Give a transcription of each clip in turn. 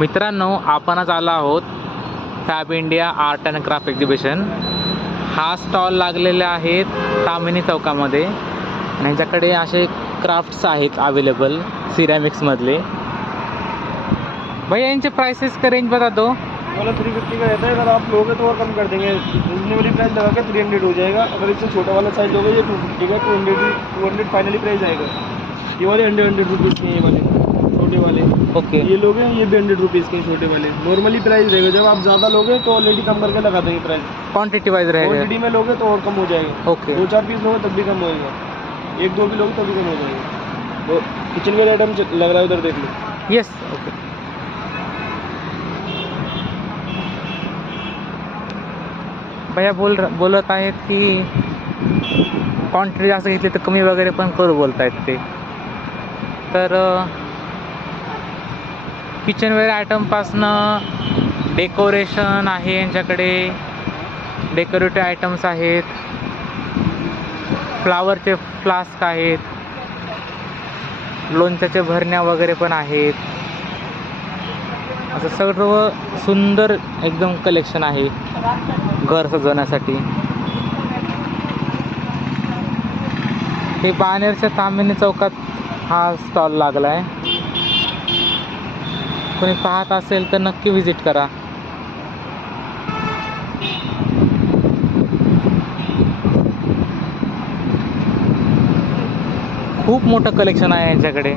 मित्रांनो, आपण आज आलो आहोत fab India art and craft exhibition. हा स्टॉल लागलेले आहेत तामिनी चौकामध्ये आणि ह्यांच्याकडे असे क्राफ्ट्स आहेत अवेलेबल सिरॅमिक्समधले. भैया इनके प्राइसेस का रेंज बता दो. वाला 350 का रहता है, अगर आप लोगे तो और कम कर देंगे. रिजनेबली प्राइस लगा के 300 हो जाएगा. अगर इससे छोटा वाला साइज होगा ये 250 का, 200 फाइनली प्राइस आएगा. ये वाले 100 रुपीज़ के, ये वाले छोटे वाले. ओके. ये लोगे ये भी 100 रुपीज़ के छोटे वाले. नॉर्मली प्राइस रहेगा, जब आप ज़्यादा लोगे तो ऑलरेडी कम करके लगा देंगे प्राइस. क्वांटिटी वाइज रहेगा. क्वान्टिटी में लोगे तो और कम हो जाएगा. ओके. 2-4 पीस लोगे तब भी कम होएगा. 1-2 भी लोगे तब भी कम हो जाएगा. तो किचन वेयर आइटम लग रहा है, उधर देख लो. यस. ओके. भैया बोलत आहेत की क्वांटिटी जास्त घेतली तर कमी वगैरे पण करू बोलतायत ते. तर किचनवेअर आयटमपासनं डेकोरेशन आहे यांच्याकडे, डेकोरेटिव्ह आयटम्स आहेत, फ्लावरचे फ्लास्क आहेत, लोणच्याचे भरण्या वगैरे पण आहेत. असं सर्व सुंदर एकदम कलेक्शन आहे घर सजवण्यासाठी. हे बाणेरच्या तामिनी चौकात हा स्टॉल लागला आहे. कोणी पाहत असेल तर नक्की व्हिजिट करा. खूप मोठं कलेक्शन आहे यांच्याकडे.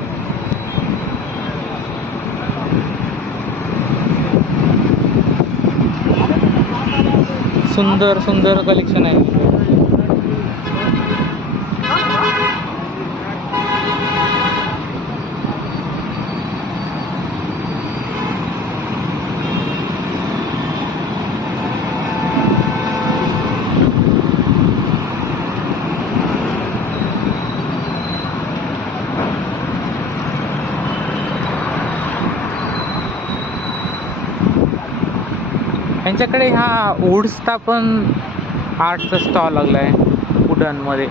सुंदर सुंदर कलेक्शन आहे. यांच्याकडे हा वुड्सचा पण आर्टचा स्टॉल लागला आहे. वुडनमध्ये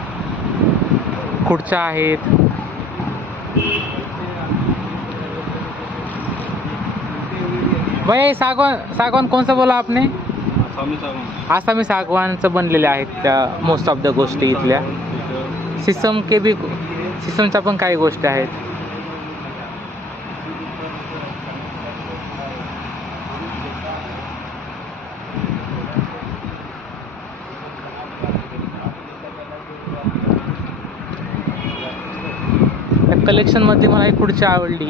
खुर्च्या आहेत. भाई सागवान कौन सा बोला आपने? आसामी सागवानचं बनलेले आहेत त्या मोस्ट ऑफ द गोष्टी इथल्या. सिसमच्या पण काही गोष्टी आहेत. कलेक्शनमध्ये मला ही खुर्ची आवडली.